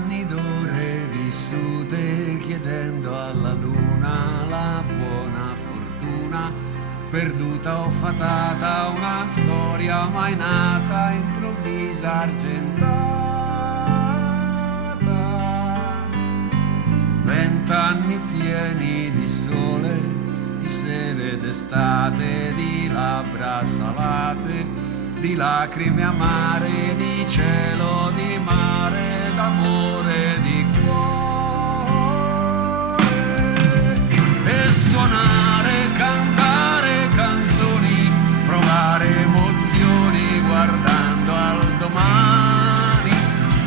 anni d'ore vissute chiedendo alla luna la buona fortuna, perduta o fatata una storia mai nata, improvvisa argentata. 20 anni pieni di sole, di sere d'estate, di labbra salate, di lacrime amare, di cielo, di mare, d'amore, di cuore. E suonare, cantare canzoni, provare emozioni guardando al domani.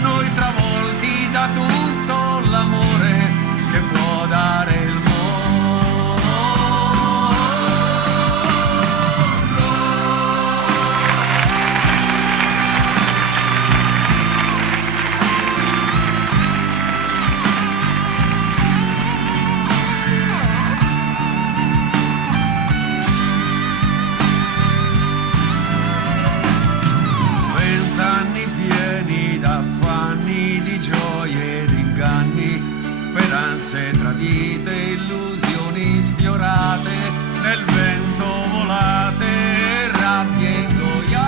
Noi travolti da tutto l'amore che può dare il mondo. Speranze tradite, illusioni sfiorate, nel vento volate, rabbie ingoiate.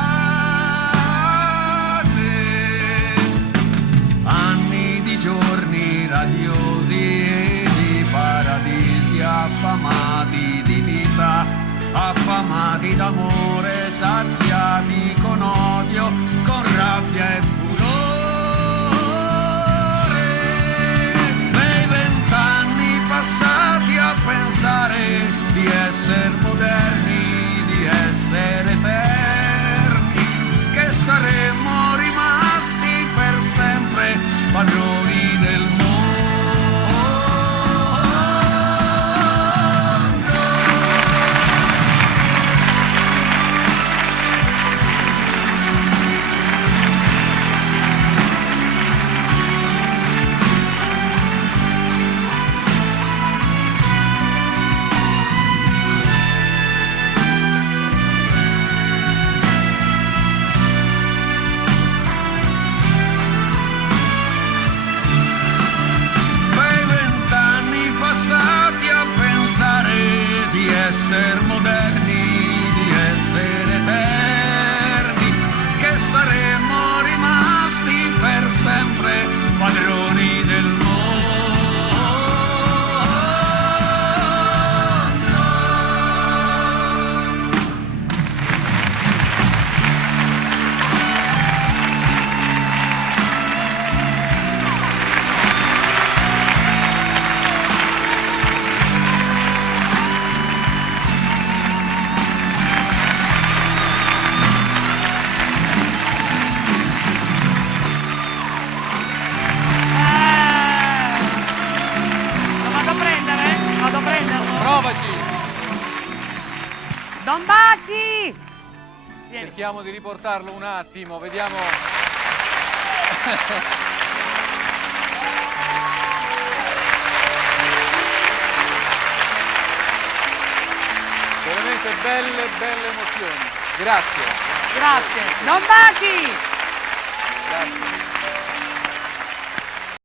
Anni di giorni radiosi e di paradisi, affamati di vita, affamati d'amore, saziati con odio, con rabbia e furore. Passati a pensare di essere moderni, di essere eterni, che saremmo rimasti per sempre padroni del mondo. Essere moderni, di essere eterni, che saremmo rimasti per sempre padroni del mondo. Don Bachi! Cerchiamo di riportarlo un attimo, vediamo. Veramente belle emozioni. Grazie. Grazie. Don Bachi! Grazie.